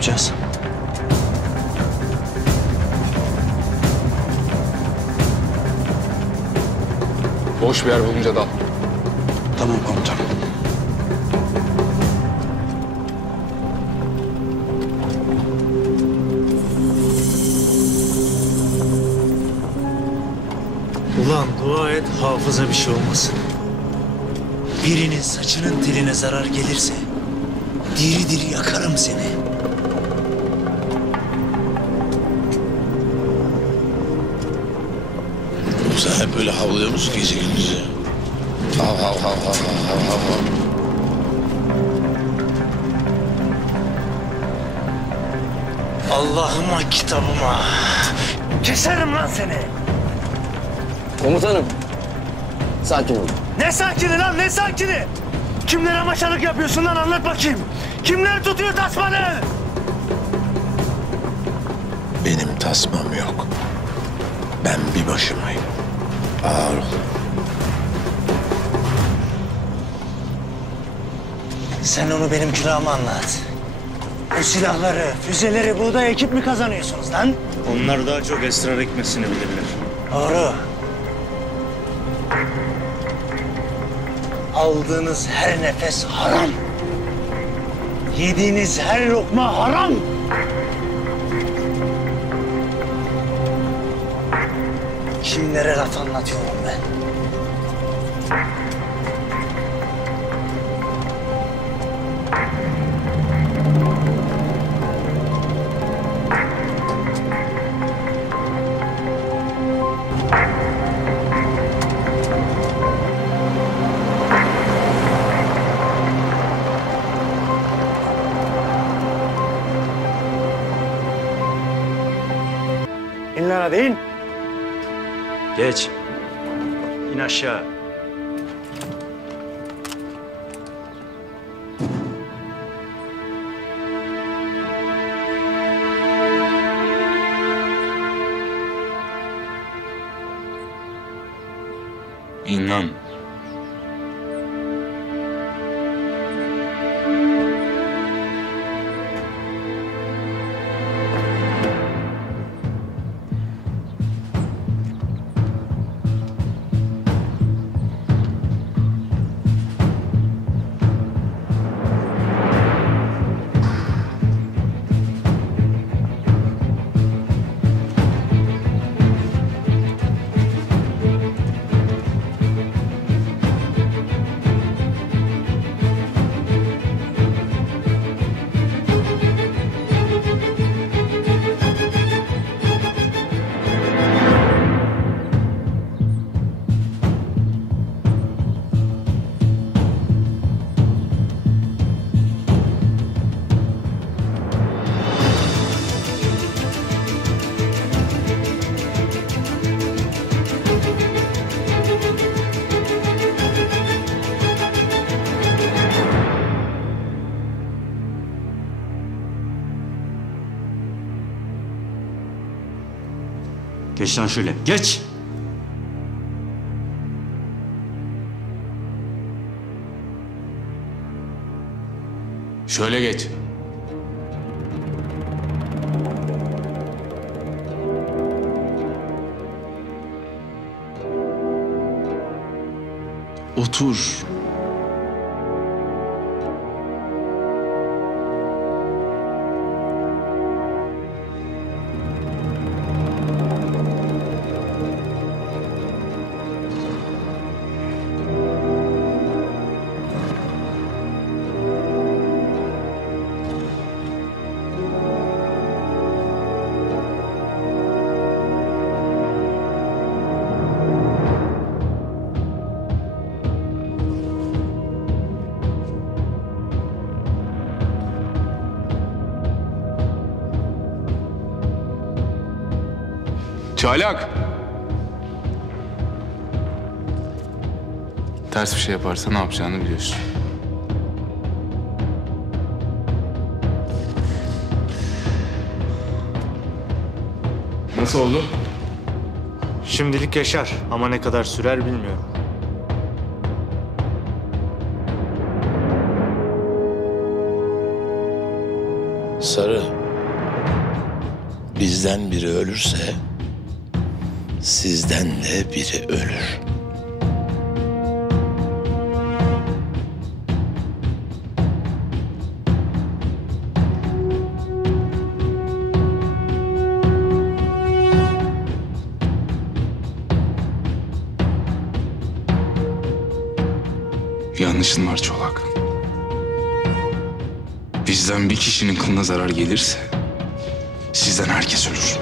yapacağız? Boş bir yer bulunca dal. Tamam komutanım. Ulan dua et hafıza bir şey olmasın. Birinin saçının teline zarar gelirse diri diri yakarım seni. Yoksa hep böyle havlıyor musun gece gündüzü? Hav hav hav hav hav hav hav hav. Allah'ıma kitabıma keserim lan seni. Komutanım, sakin olun. Ne sakini lan ne sakini? Kimlere maşalık yapıyorsun lan anlat bakayım. Kimler tutuyor tasmanı? Benim tasmam yok. Ben bir başımayım. Ağır ol. Sen onu benim külahıma anlat. Bu silahları, füzeleri buğday ekip mi kazanıyorsunuz lan? Onlar daha çok esrar ekmesini bilirler. Doğru. Aldığınız her nefes haram. Yediğiniz her lokma haram. Kimlere laf anlatıyorum ben? İn lan hadi in. Geç. İn aşağı. İn lan. Geç lan şöyle. Geç. Şöyle geç. Otur. Çaylak! Ters bir şey yaparsa ne yapacağını biliyorsun. Nasıl oldu? Şimdilik yaşar ama ne kadar sürer bilmiyorum. Sarı, bizden biri ölürse sizden de biri ölür. Yanlışın var Çolak. Bizden bir kişinin kılına zarar gelirse sizden herkes ölür.